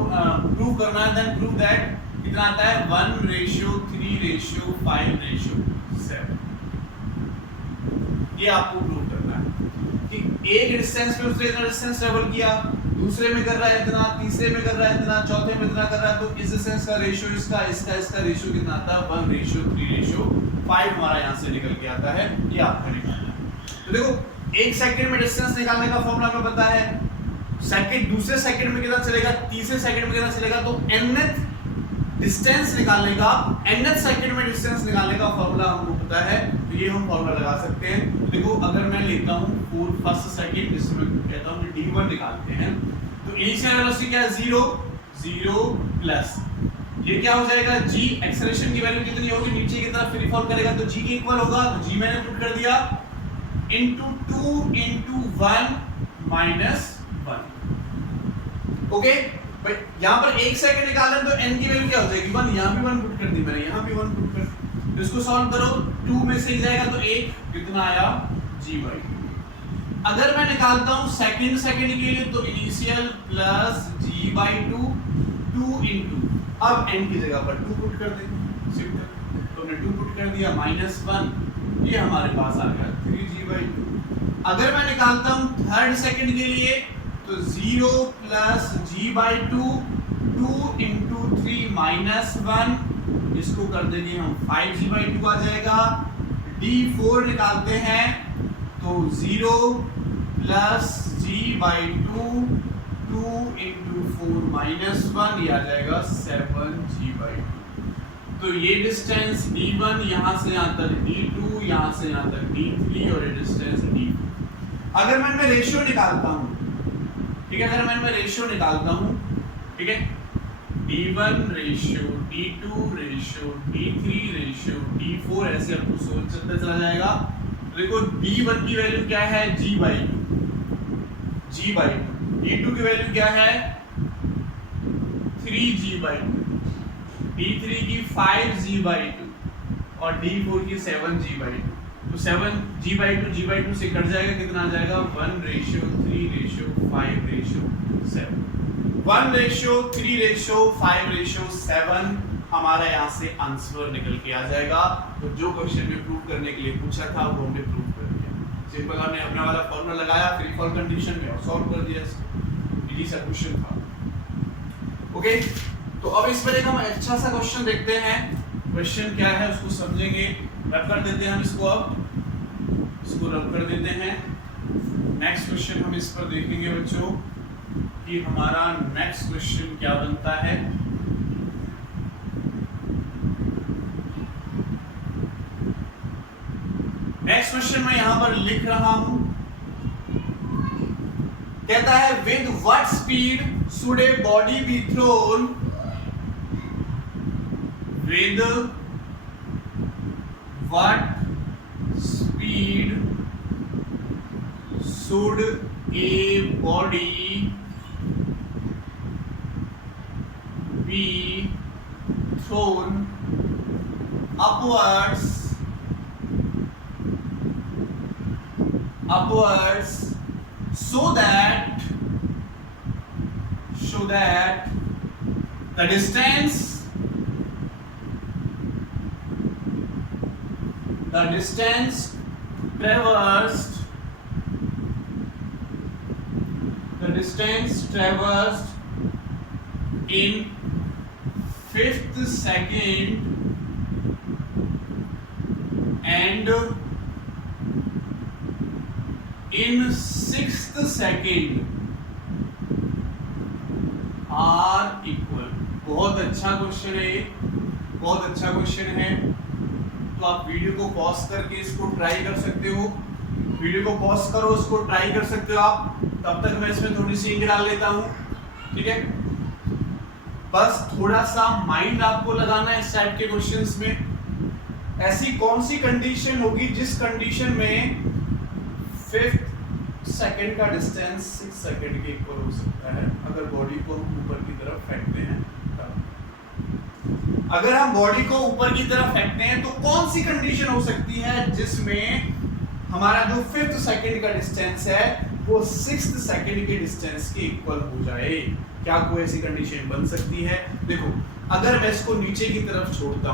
prove करना है. देन प्रूव दैट कितना आता है 1:3:5:7. ये आपको प्रूव करना है कि एक डिस्टेंस पे उसने इतना डिस्टेंस ट्रेवल किया, दूसरे में कर रहा है इतना, तीसरे में कर रहा है इतना, चौथे में इतना कर रहा है, तो इस डिस्टेंस का रेशियो इसका रेशियो कितना आता है 1:3:5 हमारा यहाँ से निकल के आता है. ये आपको निकालना है. तो देखो एक सेकंड में डिस्टेंस निकालने का फॉर्मूला हमें पता है, सेकंड दूसरे सेकंड में कितना चलेगा, तीसरे सेकंड में कितना चलेगा, तो nth डिस्टेंस निकालने का nth सेकंड में डिस्टेंस निकालने का फॉर्मूला हमको पता है. तो ये हम फॉर्मूला लगा सकते हैं. तो देखो अगर मैं लेता हूं फर्स्ट सेकंड, जिसमें कहता हूं d1 निकालते हैं, तो इनिशियल वेलोसिटी क्या है 0 प्लस ये क्या हो जाएगा g, एक्सेलरेशन की वैल्यू कितनी होगी, नीचे की तरफ फ्री फॉल करेगा तो g के इक्वल होगा. तो g मैंने पुट कर दिया into 2 into 1 minus 1. ओके भाई यहाँ पर एक सेकंड निकालें तो n की वैल्यू क्या हो जाएगी 1. यहाँ भी 1 पुट कर दी मैंने, यहाँ भी 1 पुट कर दी. तो इसको सॉल्व करो, 2 में से ही जाएगा तो 1 कितना आया g/2. अगर मैं निकालता हूँ सेकंड के लिए तो इनिशियल प्लस g/2 2 into अब n की जगह पर 2 पुट कर दें, सिंपल. तो हमने 2 पुट कर दिया -1, ये हमारे पास आ गया 3g/2. अगर मैं निकालता हूँ थर्ड सेकंड के लिए तो 0 प्लस g/2 2 into 3 -1, इसको कर देंगे हम 5g/2 आ जाएगा. d4 निकालते हैं तो 0 प्लस g/2 2 into 4 -1, ये आ जाएगा 7g/2. तो ये डिस्टेंस d1 यहाँ से यहाँ तक d2, यहाँ से यहाँ तक d3 और ये डिस्टेंस d4. अगर मैं इनमें रेशियो निकालता हूँ, ठीक है, ठीक है, d1 ratio d2 ratio d3 ratio d4 ऐसे आपको सोच चलते चला जाएगा. देखो d1 की वैल्यू क्या है g/2, d2 की वैल्यू क्या है 3g/2, d3 की 5g/2 और d4 की 7g/2. तो 7g/2 से कट जाएगा, कितना आ जाएगा 1:3:5:7. 1:3:5:7 हमारा यहाँ से आंसर निकल के आ जाएगा. तो जो क्वेश्चन में प्रूव करने के लिए पूछा था वो हमने प्रूव कर दिया. सिंपल, हमने अपना वाला फॉर्मूला लगाया फ्री फॉल कंडीशन में और सॉल्व कर दिया. इजी सा क्वेश्चन था. ओके, तो अब इस पर एक हम अच्छा सा क्वेश्चन देखते हैं. क्वेश्चन क्या है उसको समझेंगे. रब कर देते हैं हम इसको, अब इसको रब कर देते हैं. नेक्स्ट क्वेश्चन हम इस पर देखेंगे बच्चों कि हमारा नेक्स्ट क्वेश्चन क्या बनता है. नेक्स्ट क्वेश्चन मैं यहां पर लिख रहा हूं. कहता है with what speed should a body be thrown, with what speed should a body be thrown upwards so that the distance traversed in 5th second and in 6th second are equal. बहुत अच्छा question है, बहुत अच्छा question है. तो आप video को pause करके इसको ट्राई कर सकते हो. वीडियो को पॉज करो, इसको ट्राई कर सकते हो आप. तब तक मैं इसमें थोड़ी सी इंक डाल लेता हूँ. ठीक है, बस थोड़ा सा माइंड आपको लगाना है इस टाइप के क्वेश्चंस में. ऐसी कौन सी कंडीशन होगी जिस कंडीशन में 5th सेकंड का डिस्टेंस 6 सेकंड के इक्वल हो सकता है अगर बॉडी को हम ऊपर की तरफ अगर हम बॉडी को ऊपर की तरफ फेंकते हैं तो कौन सी कंडीशन हो सकती है जिसमें हमारा जो 5th सेकंड का डिस्टेंस है वो 6th सेकंड के डिस्टेंस के इक्वल हो जाए? क्या कोई ऐसी कंडीशन बन सकती है? देखो, अगर मैं इसको नीचे की तरफ छोड़ता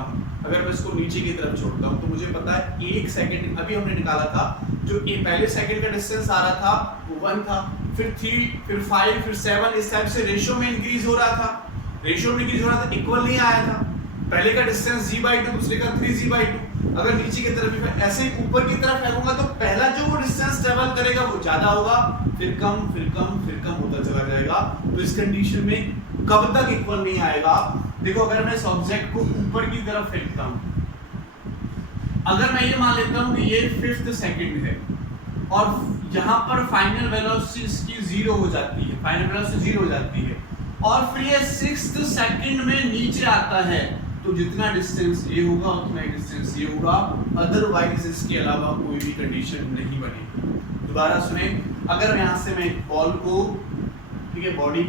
हूं, तो मुझे पता है 1 सेकंड अभी हमने निकाला था, जो पहले सेकंड का डिस्टेंस आ रहा था वो 1 था, फिर 3, फिर 5, फिर 7, इस टाइप से रेशियो में इंक्रीज हो रहा था, इक्वल नहीं आया था। पहले का डिस्टेंस g/2, दूसरे का 3g/2। अगर नीचे की तरफ भी ऐसे ही ऊपर की तरफ फेंकूंगा तो पहला जो वो डिस्टेंस ट्रेवल करेगा वो ज्यादा होगा, फिर कम होता चला जाएगा। तो इस कंडीशन में कब तक इक्वल नहीं आएगा? देखो, अगर मैं इस ऑब्जेक्ट को ऊपर की तरफ फेंकता हूं, अगर मैं ये मान लेता हूं कि ये 5th सेकंड है और यहां पर फाइनल वेलोसिटी इसकी 0 हो जाती है, और फिर ये 6th सेकंड में नीचे आता है, तो जितना डिस्टेंस ये होगा उतना ही डिस्टेंस ये होगा, अदरवाइज इसके अलावा कोई भी कंडीशन नहीं बनेगी। दोबारा सुने, अगर यहाँ से मैं बॉल को, ठीक है, बॉडी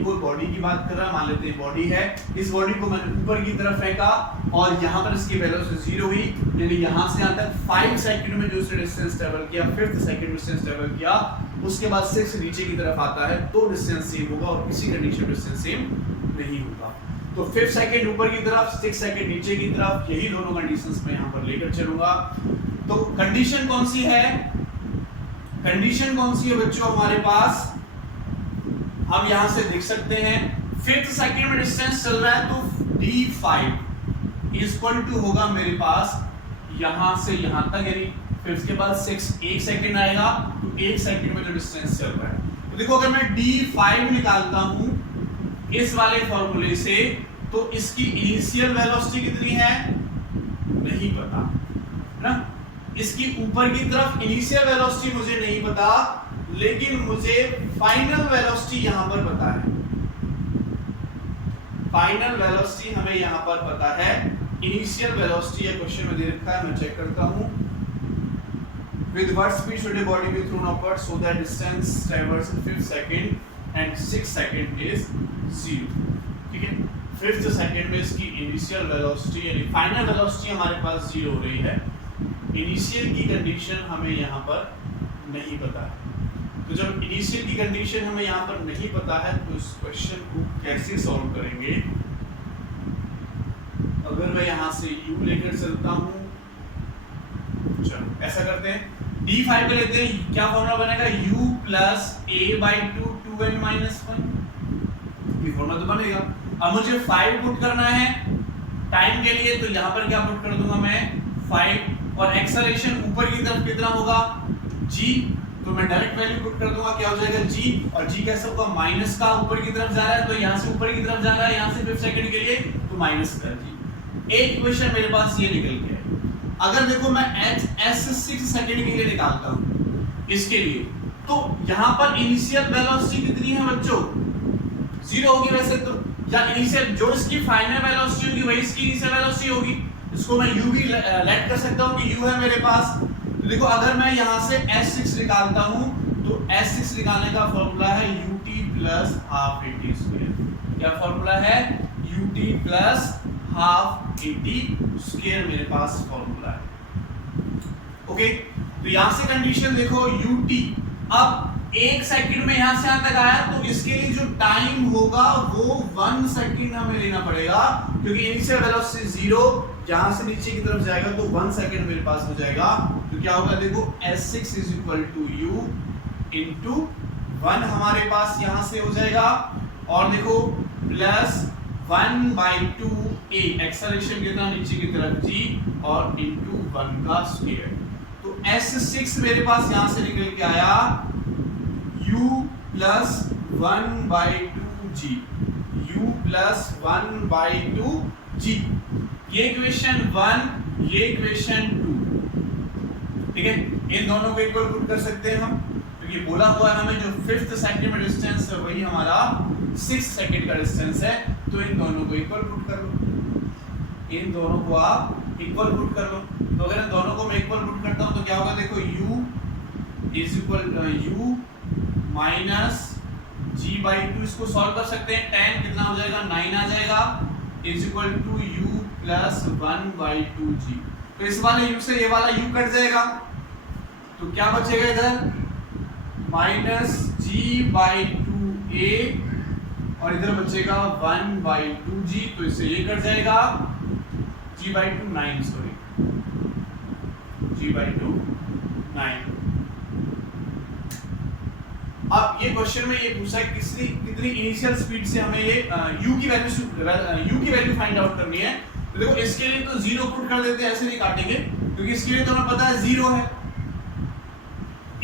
की बात कर रहा, मान लेते हैं बॉडी है, इस बॉडी को मैंने ऊपर की तरफ फेंका और यहाँ पर इसकी वेलोसिटी 0 हुई, यानी यहाँ से यहाँ तक 5 सेकंड में जो इसने डिस्टेंस ट्रेवल किया, 5th सेकंड डिस्टेंस ट्रेवल किया, उसके बाद 6 नीचे की तरफ आता है तो डिस्टेंस सेम होगा और किसी कंडीशन में डिस्टेंस सेम नहीं होगा। तो 5th सेकंड ऊपर की तरफ, 6 सेकंड नीचे की तरफ, यही दोनों कंडीशंस मैं यहाँ पर लेकर चलूंगा। तो कंडीशन कौन सी है बच्चों हमारे पास? हम यहाँ से देख सकते हैं 5th सेकंड में डिस्टेंस चल रहा है तो d5 इक्वल टू होगा मेरे पास यहाँ से यहाँ तक, यानी फिर उसके बाद 1 सेकंड आएगा, तो 1 सेकंड में जो डिस्टेंस चल रहा है, तो देखो अगर मैं d5 निकालता हूं इस वाले फॉर्मूले से, तो इसकी इनिशियल वेलोसिटी कितनी है नहीं पता, है ना? इसकी ऊपर की तरफ इनिशियल वेलोसिटी मुझे नहीं पता, लेकिन मुझे फाइनल वेलोसिटी यहां पर पता है। फाइनल वेलोसिटी हमें यहां पर पता है। इनिशियल वेलोसिटी ये क्वेश्चन में दे रखा है, मैं चेक करता हूं। With what speed should a body be thrown upward so that distance traversed in 5th second and 6th second is 0? ठीक है, 5th सेकंड में इसकी इनिशियल वेलोसिटी यानी फाइनल वेलोसिटी हमारे पास 0 हो रही है, इनिशियल की कंडीशन हमें यहाँ पर नहीं पता है। तो जब इनिशियल की कंडीशन हमें यहाँ पर नहीं पता है तो इस क्वेश्चन को कैसे सॉल्व करेंगे? अगर मैं यहाँ से u लेकर चलता हूँ, चलो ऐसा करते हैं, d5 पे लेते हैं, क्या फॉर्मूला बनेगा? u plus a/2 2n-1, ये फॉर्मूला तो बनेगा। अब मुझे 5 पुट करना है टाइम के लिए, तो यहाँ पर क्या पुट कर दूंगा मैं 5, और एक्सेलरेशन ऊपर की तरफ कितना होगा g, तो मैं डायरेक्ट वैल्यू पुट कर दूंगा, क्या हो जाएगा g, और g कैसे होगा माइनस का, ऊपर की तरफ जा रहा है तो यहाँ से ऊपर की तरफ जा रहा है, यहाँ से 5 सेकंड के लिए तो माइनस का g। एक इक्वेशन मेरे पास ये निकल गया है। अगर देखो मैं s6 सेकंड के लिए निकालता हूँ इसके लिए, तो यहाँ पर इनिशियल वेलोसिटी कितनी है बच्चों? 0 होगी वैसे तो, या इनिशियल जो इसकी फाइनल वेलोसिटी होगी वही इसकी इनिशियल वेलोसिटी होगी। इसको मैं u भी लेट कर सकता हूँ कि u है मेरे पास। तो देखो अगर मैं यहाँ से s6 निकालता हूँ तो s6 निकालने का फॉर्मूला है ut plus half at square। क्या फॉर्मूला है? ut plus half at square मेरे पास फॉर्मूला है। ओके, तो यहाँ से कंडीशन देखो ut, अब 1 सेकंड में यहाँ से यहाँ तक आया तो इसके लिए जो टाइम होगा वो 1 सेकंड हमें लेना पड़ेगा, क्योंकि इनिशियल वेलोसिटी 0, जहां से नीचे की तरफ जाएगा तो 1 सेकंड मेरे पास हो जाएगा। तो क्या होगा देखो s6 is equal to u into 1 हमारे पास यहां से हो जाएगा, और देखो प्लस 1/2 a, एक्सेलरेशन कितना नीचे की तरफ g, और into 1 का स्क्वायर। तो s6 मेरे पास यहां से निकल के आया u plus 1/2g, u plus 1/2g। ये इक्वेशन 1, ये इक्वेशन 2, ठीक है। इन दोनों को इक्वल पुट कर सकते हैं हम, क्योंकि बोला हुआ है हमें जो 5th सेकंड में डिस्टेंस है वही हमारा 6th सेकंड का डिस्टेंस है। तो इन दोनों को इक्वल पुट कर लो, इन दोनों को आप इक्वल पुट कर लो। तो अगर इन दोनों को मैं इक्वल पुट करता हूं तो क्या होगा देखो u is equal u minus g/2, इसको सॉल्व कर सकते हैं, tan कितना हो जाएगा 9 आ जाएगा, is equal to u plus 1/2g। तो इस वाले u से ये वाला u कट जाएगा, तो क्या बचेगा इधर माइनस g/2a और इधर बचेगा 1/2g। तो इससे ये कट जाएगा g/2 9, सॉरी g/2 9। अब ये क्वेश्चन में ये पूछा है कितनी इनिशियल स्पीड से हमें ये u की वैल्यू फाइंड आउट करनी है। तो देखो इसके लिए तो 0 पुट कर देते हैं, ऐसे नहीं काटेंगे क्योंकि इसके लिए तो हमें पता है 0 है।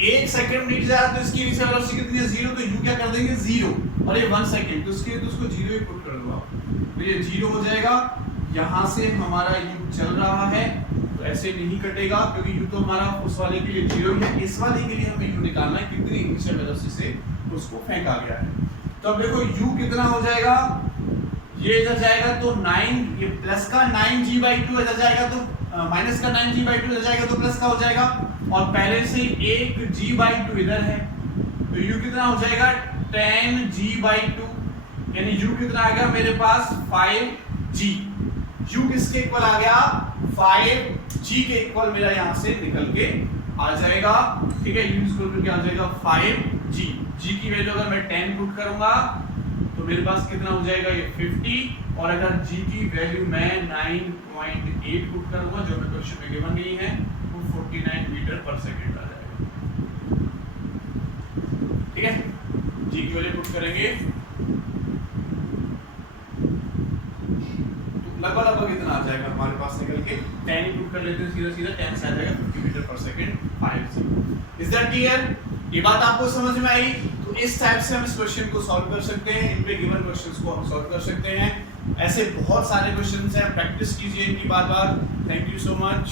1 सेकंड नीचे जा रहा तो इसकी इनिशियल वेलोसिटी कितनी है 0, तो u क्या कर देंगे 0 और ये 1 सेकंड, तो इसके लिए तो उसको 0 ही पुट कर दो आप, तो ये 0 हो जाएगा। यहाँ से हमारा u चल रहा है तो ऐसे नहीं कटेगा क्योंकि u तो हमारा उस वाले के लिए 0 ही है, इस वाले के लिए हमें u निकालना है कितनी इनिशियल वेलोसिटी से उसको फेंका गया है। तो अब देखो u कितना हो जाएगा, ये इधर जाएगा तो 9, ये प्लस का 9g/2 इधर जाएगा तो माइनस का 9g/2 इधर जाएगा तो प्लस का हो जाएगा, और पहले से 1g/2 इधर है तो u कितना हो जाएगा 10g/2, यानी u कितना आ गया मेरे पास 5g। u किसके इक्वल आ गया 5g के इक्वल मेरा यहाँ से निकल के आ जाएगा, ठीक है। u इक्वल क्या आ जाएगा 5g, g की वैल्यू अगर मैं 10 पुट करूंगा तो मेरे पास कितना हो जाएगा ये 50, और अगर g की वैल्यू मैं 9.8 पुट करूंगा जो मैं क्वेश्चन में गिवन नहीं है वो 49 मीटर पर सेकंड आ जाएगा, ठीक है। g की वैल्यू पुट करेंगे तो लगभग इतना आ जाएगा हमारे पास निकल के, 10 ही पुट कर लेते हैं सीधा सीधा 10 से आ जाएगा 50 मीटर पर सेकंड 5। Is that clear? ये बात आपको समझ में आई? तो इस टाइप से हम इस क्वेश्चन को सॉल्व कर सकते हैं, इन पे गिवन क्वेश्चंस को हम सॉल्व कर सकते हैं। ऐसे बहुत सारे क्वेश्चंस हैं, प्रैक्टिस कीजिए इनकी बार-बार। Thank you so much.